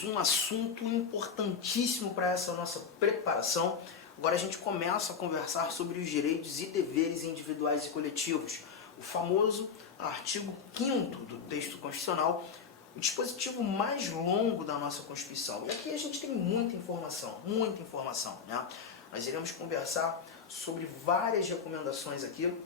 mais um assunto importantíssimo para essa nossa preparação. Agora a gente começa a conversar sobre os direitos e deveres individuais e coletivos, o famoso artigo 5º do texto constitucional, o dispositivo mais longo da nossa Constituição. E aqui a gente tem muita informação, né? Nós iremos conversar sobre várias recomendações aqui,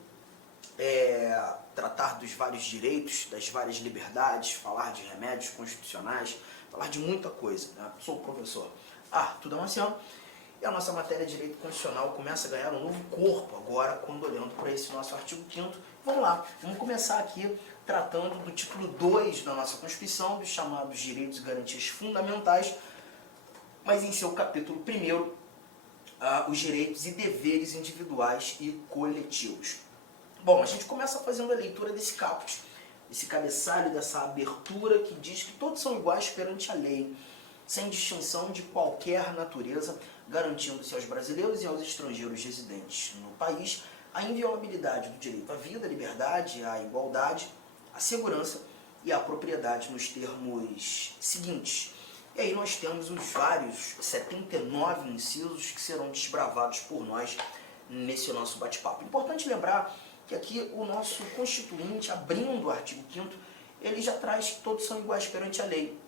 tratar dos vários direitos, das várias liberdades, falar de remédios constitucionais, falar de muita coisa, né? Sou o professor Arthur Damasceno e a nossa matéria de direito constitucional começa a ganhar um novo corpo agora, quando olhando para esse nosso artigo 5º. Vamos lá, vamos começar aqui tratando do título 2 da nossa Constituição, dos chamados direitos e garantias fundamentais, mas em seu capítulo 1º, os direitos e deveres individuais e coletivos. Bom, a gente começa fazendo a leitura desse caput, esse cabeçalho, dessa abertura que diz que todos são iguais perante a lei, sem distinção de qualquer natureza, garantindo-se aos brasileiros e aos estrangeiros residentes no país a inviolabilidade do direito à vida, à liberdade, à igualdade, à segurança e à propriedade nos termos seguintes. E aí nós temos os vários 79 incisos que serão desbravados por nós nesse nosso bate-papo. Importante lembrar que aqui o nosso Constituinte, abrindo o artigo 5º, ele já traz que todos são iguais perante a lei.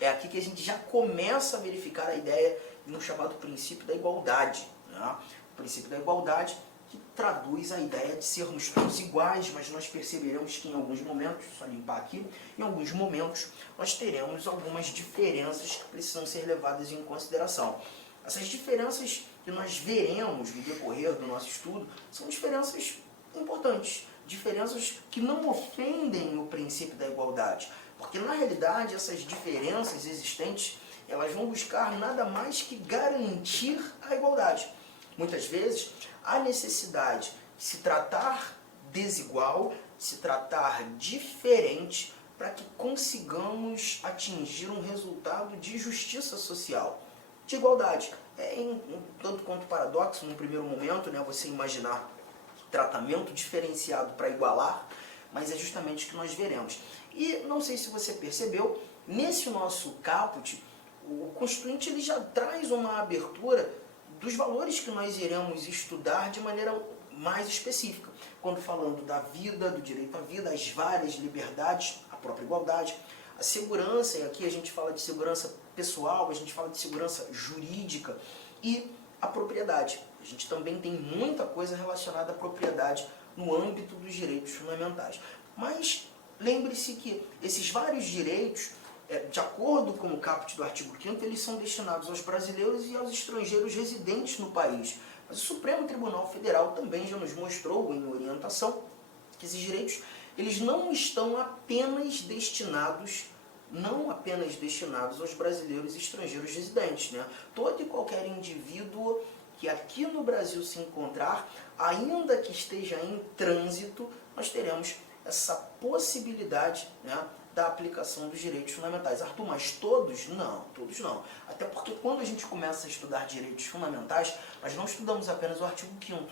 É aqui que a gente já começa a verificar a ideia de um chamado princípio da igualdade, né? O princípio da igualdade que traduz a ideia de sermos todos iguais, mas nós perceberemos que em alguns momentos, só limpar aqui, em alguns momentos nós teremos algumas diferenças que precisam ser levadas em consideração. Essas diferenças que nós veremos no decorrer do nosso estudo são diferenças importantes, diferenças que não ofendem o princípio da igualdade, porque na realidade essas diferenças existentes, elas vão buscar nada mais que garantir a igualdade. Muitas vezes há necessidade de se tratar desigual, se tratar diferente, para que consigamos atingir um resultado de justiça social, de igualdade. É tanto quanto paradoxo, num primeiro momento, né, você imaginar tratamento diferenciado para igualar, mas é justamente o que nós veremos. E não sei se você percebeu, nesse nosso caput, o Constituinte ele já traz uma abertura dos valores que nós iremos estudar de maneira mais específica, quando falando da vida, do direito à vida, as várias liberdades, a própria igualdade, a segurança, e aqui a gente fala de segurança pessoal, a gente fala de segurança jurídica e a propriedade. A gente também tem muita coisa relacionada à propriedade no âmbito dos direitos fundamentais. Mas lembre-se que esses vários direitos, de acordo com o caput do artigo 5º, eles são destinados aos brasileiros e aos estrangeiros residentes no país. Mas o Supremo Tribunal Federal também já nos mostrou em orientação que esses direitos eles não estão apenas destinados aos brasileiros e estrangeiros residentes, né? Todo e qualquer indivíduo que aqui no Brasil se encontrar, ainda que esteja em trânsito, nós teremos essa possibilidade, né, da aplicação dos direitos fundamentais. Arthur, mas todos? Não, todos não. Até porque quando a gente começa a estudar direitos fundamentais, nós não estudamos apenas o artigo 5º.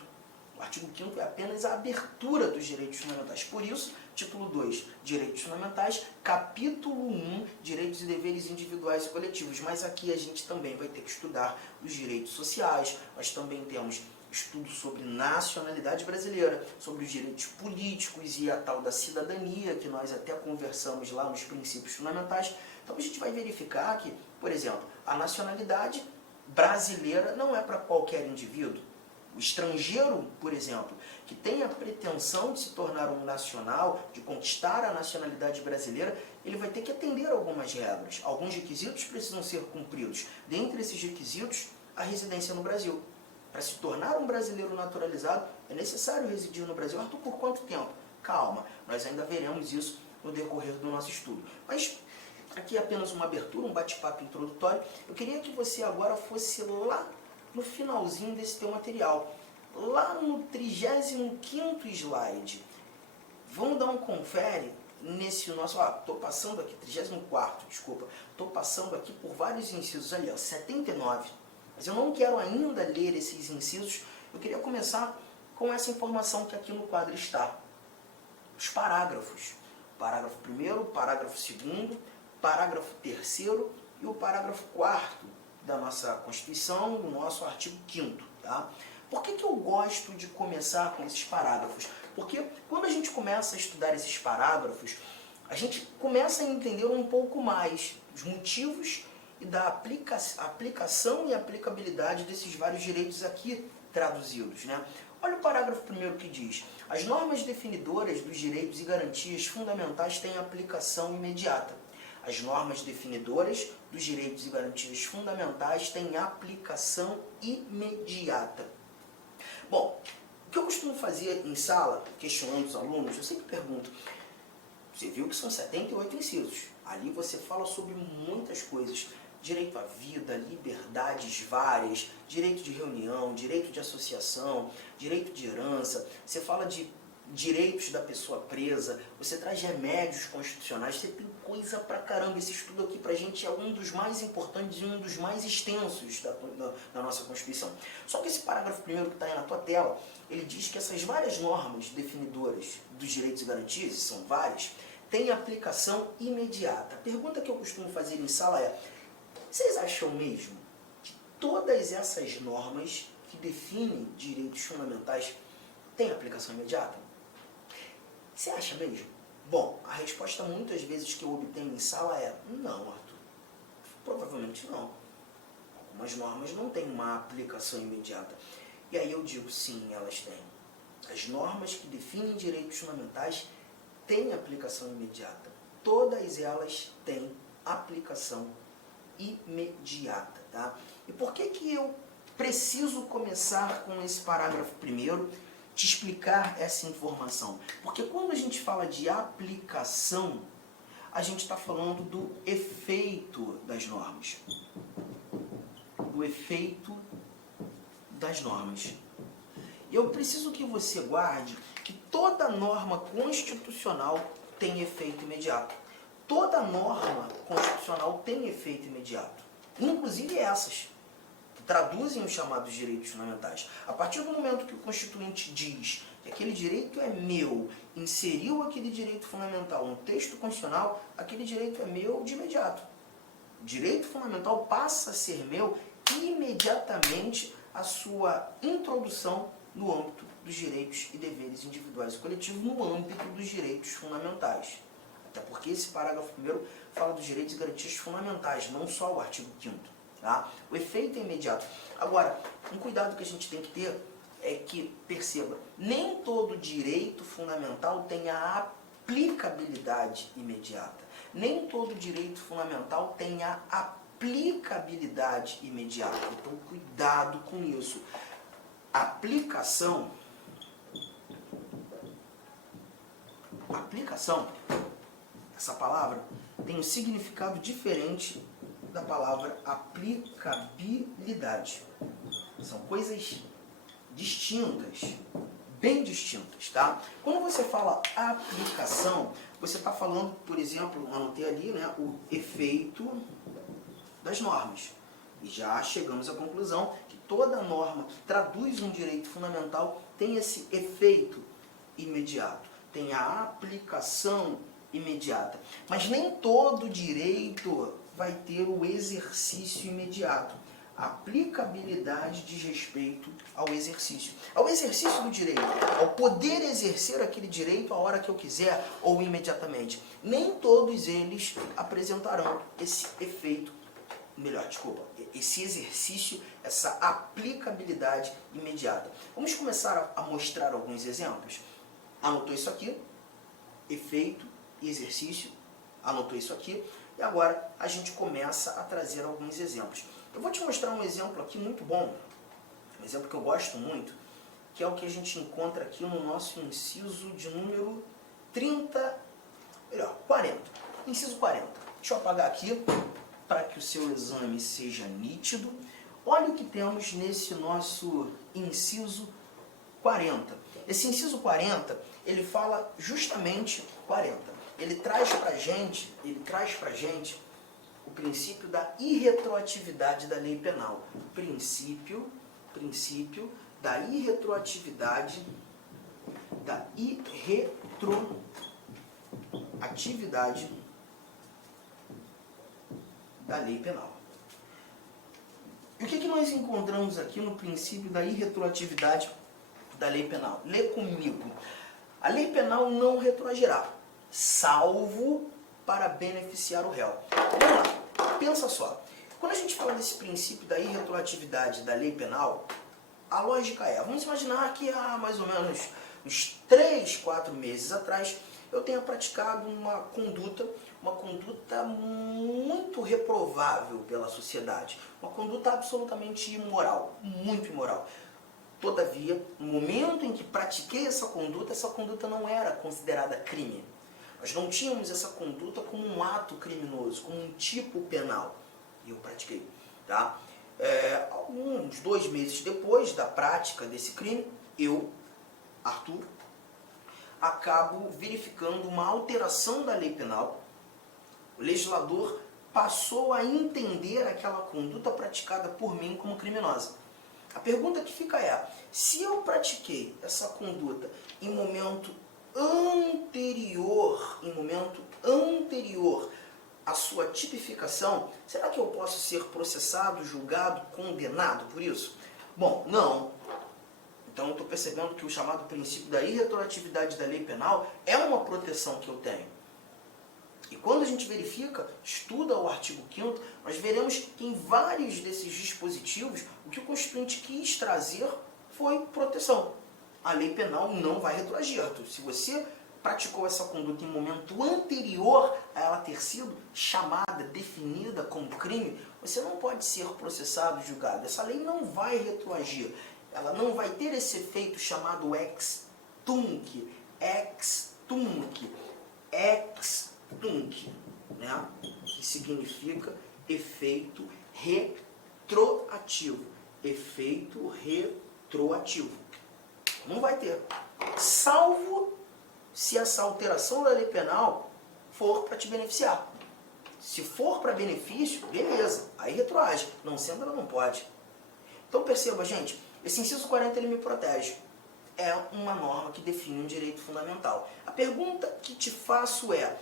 O artigo 5º é apenas a abertura dos direitos fundamentais. Por isso, título 2, Direitos Fundamentais, capítulo 1, Direitos e Deveres Individuais e Coletivos. Mas aqui a gente também vai ter que estudar os direitos sociais, nós também temos estudo sobre nacionalidade brasileira, sobre os direitos políticos e a tal da cidadania, que nós até conversamos lá nos princípios fundamentais. Então a gente vai verificar que, por exemplo, a nacionalidade brasileira não é para qualquer indivíduo. O estrangeiro, por exemplo, que tem a pretensão de se tornar um nacional, de conquistar a nacionalidade brasileira, ele vai ter que atender a algumas regras. Alguns requisitos precisam ser cumpridos. Dentre esses requisitos, a residência no Brasil. Para se tornar um brasileiro naturalizado, é necessário residir no Brasil. Arthur, por quanto tempo? Calma, nós ainda veremos isso no decorrer do nosso estudo. Mas aqui é apenas uma abertura, um bate-papo introdutório. Eu queria que você agora fosse lá no finalzinho desse teu material, lá no 35º slide. Vamos dar um confere nesse nosso... estou passando aqui, 34º, desculpa. Estou passando aqui por vários incisos ali, ó, 79. Mas eu não quero ainda ler esses incisos, eu queria começar com essa informação que aqui no quadro está. Os parágrafos. Parágrafo 1º, parágrafo 2º, parágrafo 3º e o parágrafo 4º da nossa Constituição, do nosso artigo 5º. Tá? Por que eu gosto de começar com esses parágrafos? Porque quando a gente começa a estudar esses parágrafos, a gente começa a entender um pouco mais os motivos e da aplicação e aplicabilidade desses vários direitos aqui traduzidos. Né? Olha o parágrafo 1º que diz: as normas definidoras dos direitos e garantias fundamentais têm aplicação imediata. As normas definidoras dos direitos e garantias fundamentais têm aplicação imediata. Bom, o que eu costumo fazer em sala, questionando os alunos, eu sempre pergunto: você viu que são 78 incisos. Ali você fala sobre muitas coisas. Direito à vida, liberdades várias, direito de reunião, direito de associação, direito de herança. Você fala de direitos da pessoa presa, você traz remédios constitucionais, você tem coisa pra caramba. Esse estudo aqui pra gente é um dos mais importantes e um dos mais extensos da nossa Constituição. Só que esse parágrafo 1º que está aí na tua tela, ele diz que essas várias normas definidoras dos direitos e garantias, e são várias, têm aplicação imediata. A pergunta que eu costumo fazer em sala é: vocês acham mesmo que todas essas normas que definem direitos fundamentais têm aplicação imediata? Você acha mesmo? Bom, a resposta muitas vezes que eu obtenho em sala é: não, Arthur, provavelmente não. Algumas normas não têm uma aplicação imediata. E aí eu digo: sim, elas têm. As normas que definem direitos fundamentais têm aplicação imediata. Todas elas têm aplicação imediata. Tá? E por que eu preciso começar com esse parágrafo 1º, te explicar essa informação? Porque quando a gente fala de aplicação, a gente está falando do efeito das normas. Do efeito das normas. Eu preciso que você guarde que toda norma constitucional tem efeito imediato. Toda norma constitucional tem efeito imediato. Inclusive essas, que traduzem os chamados direitos fundamentais. A partir do momento que o Constituinte diz que aquele direito é meu, inseriu aquele direito fundamental no texto constitucional, aquele direito é meu de imediato. O direito fundamental passa a ser meu imediatamente a sua introdução no âmbito dos direitos e deveres individuais e coletivos, no âmbito dos direitos fundamentais. Até porque esse parágrafo 1º fala dos direitos e garantias fundamentais, não só o artigo 5º. Tá? O efeito é imediato. Agora, um cuidado que a gente tem que ter é que, perceba, nem todo direito fundamental tem a aplicabilidade imediata. Nem todo direito fundamental tem a aplicabilidade imediata. Então, cuidado com isso. Aplicação, essa palavra tem um significado diferente da palavra aplicabilidade. São coisas distintas, bem distintas, tá? Quando você fala aplicação, você está falando, por exemplo, anotei ali, né, o efeito das normas. E já chegamos à conclusão que toda norma que traduz um direito fundamental tem esse efeito imediato, tem a aplicação imediata. Mas nem todo direito vai ter o exercício imediato. A aplicabilidade diz respeito ao exercício. Ao exercício do direito, ao poder exercer aquele direito a hora que eu quiser ou imediatamente. Nem todos eles apresentarão esse efeito, esse exercício, essa aplicabilidade imediata. Vamos começar a mostrar alguns exemplos? Anotou isso aqui? Efeito e exercício. Anotou isso aqui? E agora a gente começa a trazer alguns exemplos. Eu vou te mostrar um exemplo aqui muito bom, um exemplo que eu gosto muito, que é o que a gente encontra aqui no nosso inciso de número 40. Inciso 40. Deixa eu apagar aqui para que o seu exame seja nítido. Olha o que temos nesse nosso inciso 40. Esse inciso 40, ele fala justamente 40. Ele traz pra gente o princípio da irretroatividade da lei penal. Princípio da irretroatividade da da lei penal. E o que nós encontramos aqui no princípio da irretroatividade da lei penal? Lê comigo. A lei penal não retroagirá, salvo para beneficiar o réu. Vamos lá, pensa só. Quando a gente fala desse princípio da irretroatividade da lei penal, a lógica é, vamos imaginar que há mais ou menos uns 3, 4 meses atrás, eu tenha praticado uma conduta muito reprovável pela sociedade, uma conduta absolutamente imoral, muito imoral. Todavia, no momento em que pratiquei essa conduta não era considerada crime. Nós não tínhamos essa conduta como um ato criminoso, como um tipo penal. E eu pratiquei. Tá? Alguns 2 meses depois da prática desse crime, eu, Arthur, acabo verificando uma alteração da lei penal. O legislador passou a entender aquela conduta praticada por mim como criminosa. A pergunta que fica é, se eu pratiquei essa conduta em momento anterior à sua tipificação, será que eu posso ser processado, julgado, condenado por isso? Bom, não. Então eu estou percebendo que o chamado princípio da irretroatividade da lei penal é uma proteção que eu tenho. E quando a gente verifica, estuda o artigo 5º, nós veremos que em vários desses dispositivos, o que o Constituinte quis trazer foi proteção. A lei penal não vai retroagir. Se você praticou essa conduta em momento anterior a ela ter sido chamada, definida como crime, você não pode ser processado, julgado. Essa lei não vai retroagir. Ela não vai ter esse efeito chamado ex tunc, né? Que significa efeito retroativo. Efeito retroativo. Não vai ter. Salvo se essa alteração da lei penal for para te beneficiar. Se for para benefício, beleza, aí retroage. Não sendo, ela não pode. Então perceba, gente, esse inciso 40 ele me protege. É uma norma que define um direito fundamental. A pergunta que te faço é,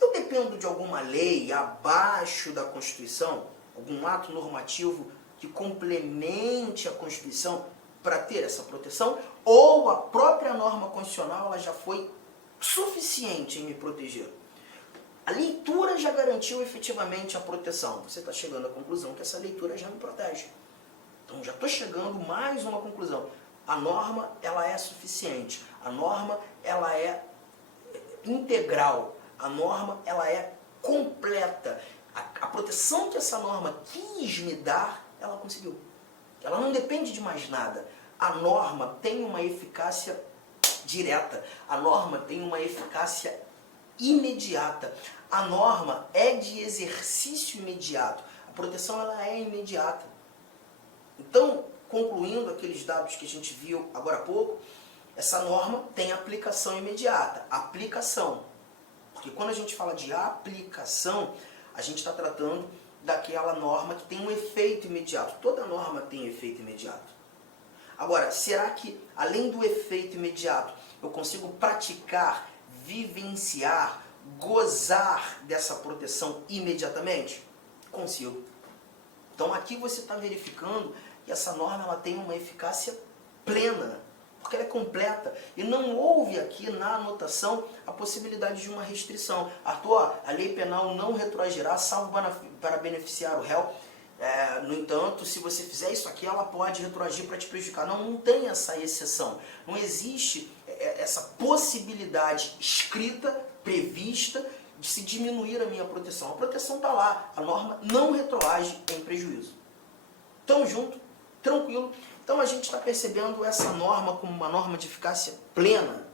eu dependo de alguma lei abaixo da Constituição, algum ato normativo que complemente a Constituição para ter essa proteção, ou a própria norma constitucional ela já foi suficiente em me proteger? A leitura já garantiu efetivamente a proteção. Você está chegando à conclusão que essa leitura já me protege. Então já estou chegando mais uma conclusão. A norma ela é suficiente. A norma ela é integral. A norma ela é completa. A proteção que essa norma quis me dar, ela conseguiu. Ela não depende de mais nada. A norma tem uma eficácia direta. A norma tem uma eficácia imediata. A norma é de exercício imediato. A proteção ela é imediata. Então, concluindo aqueles dados que a gente viu agora há pouco, essa norma tem aplicação imediata. Aplicação. Porque quando a gente fala de aplicação, a gente está tratando daquela norma que tem um efeito imediato. Toda norma tem efeito imediato. Agora, será que, além do efeito imediato, eu consigo praticar, vivenciar, gozar dessa proteção imediatamente? Consigo. Então aqui você está verificando que essa norma ela tem uma eficácia plena, porque ela é completa. E não houve aqui na anotação a possibilidade de uma restrição. Arthur, a lei penal não retroagirá, salvo para beneficiar o réu. No entanto, se você fizer isso aqui, ela pode retroagir para te prejudicar. Não tem essa exceção. Não existe essa possibilidade escrita, prevista, de se diminuir a minha proteção. A proteção está lá. A norma não retroage em prejuízo. Tamo junto, tranquilo. Então a gente está percebendo essa norma como uma norma de eficácia plena.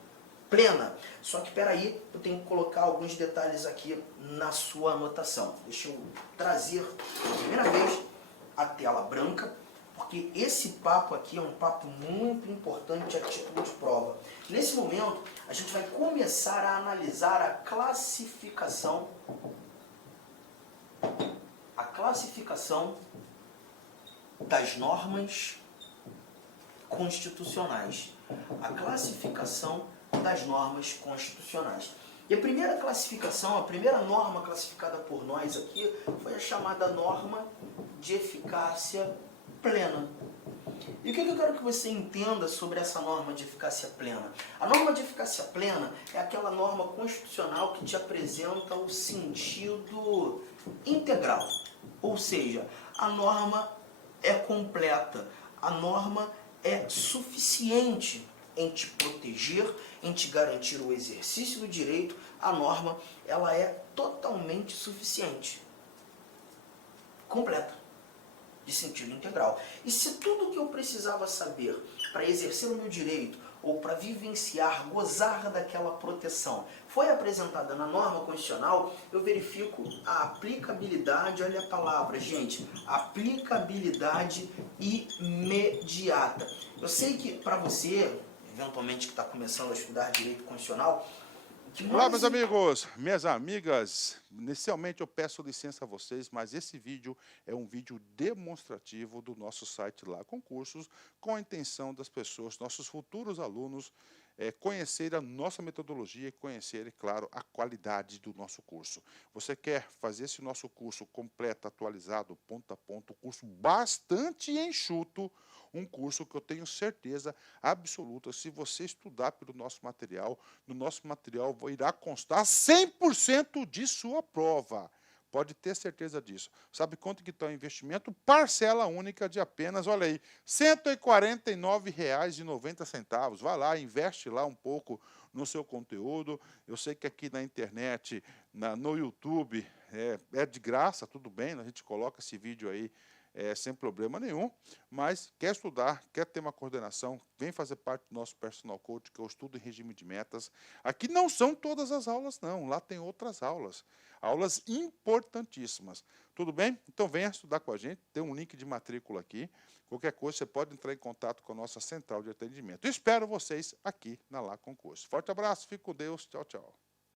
Só que, espera aí, eu tenho que colocar alguns detalhes aqui na sua anotação. Deixa eu trazer, pela primeira vez, a tela branca, porque esse papo aqui é um papo muito importante a título de prova. Nesse momento, a gente vai começar a analisar a classificação das normas constitucionais. A classificação das normas constitucionais. E a primeira classificação, a primeira norma classificada por nós aqui foi a chamada norma de eficácia plena. E o que eu quero que você entenda sobre essa norma de eficácia plena? A norma de eficácia plena é aquela norma constitucional que te apresenta o sentido integral. Ou seja, a norma é completa, a norma é suficiente em te proteger, em te garantir o exercício do direito. A norma, ela é totalmente suficiente, completa, de sentido integral. E se tudo o que eu precisava saber para exercer o meu direito ou para vivenciar, gozar daquela proteção foi apresentada na norma constitucional, eu verifico a aplicabilidade, olha a palavra, gente, aplicabilidade imediata. Eu sei que para você, eventualmente que está começando a estudar direito constitucional, Olá, meus amigos, minhas amigas. Inicialmente eu peço licença a vocês, mas esse vídeo é um vídeo demonstrativo do nosso site lá Concursos, com a intenção das pessoas, nossos futuros alunos, conhecerem a nossa metodologia e conhecerem, claro, a qualidade do nosso curso. Você quer fazer esse nosso curso completo, atualizado, ponto a ponto, curso bastante enxuto, um curso que eu tenho certeza absoluta, se você estudar pelo nosso material, no nosso material irá constar 100% de sua prova. Pode ter certeza disso. Sabe quanto que está o investimento? Parcela única de apenas, olha aí, R$ 149,90. Vai lá, investe lá um pouco no seu conteúdo. Eu sei que aqui na internet, no YouTube, é de graça, tudo bem, a gente coloca esse vídeo aí sem problema nenhum, mas quer estudar, quer ter uma coordenação, vem fazer parte do nosso personal coach, que eu estudo em regime de metas. Aqui não são todas as aulas, não, lá tem outras aulas, aulas importantíssimas. Tudo bem? Então venha estudar com a gente, tem um link de matrícula aqui, qualquer coisa você pode entrar em contato com a nossa central de atendimento. Eu espero vocês aqui na Lá Concurso. Forte abraço, fique com Deus, tchau, tchau.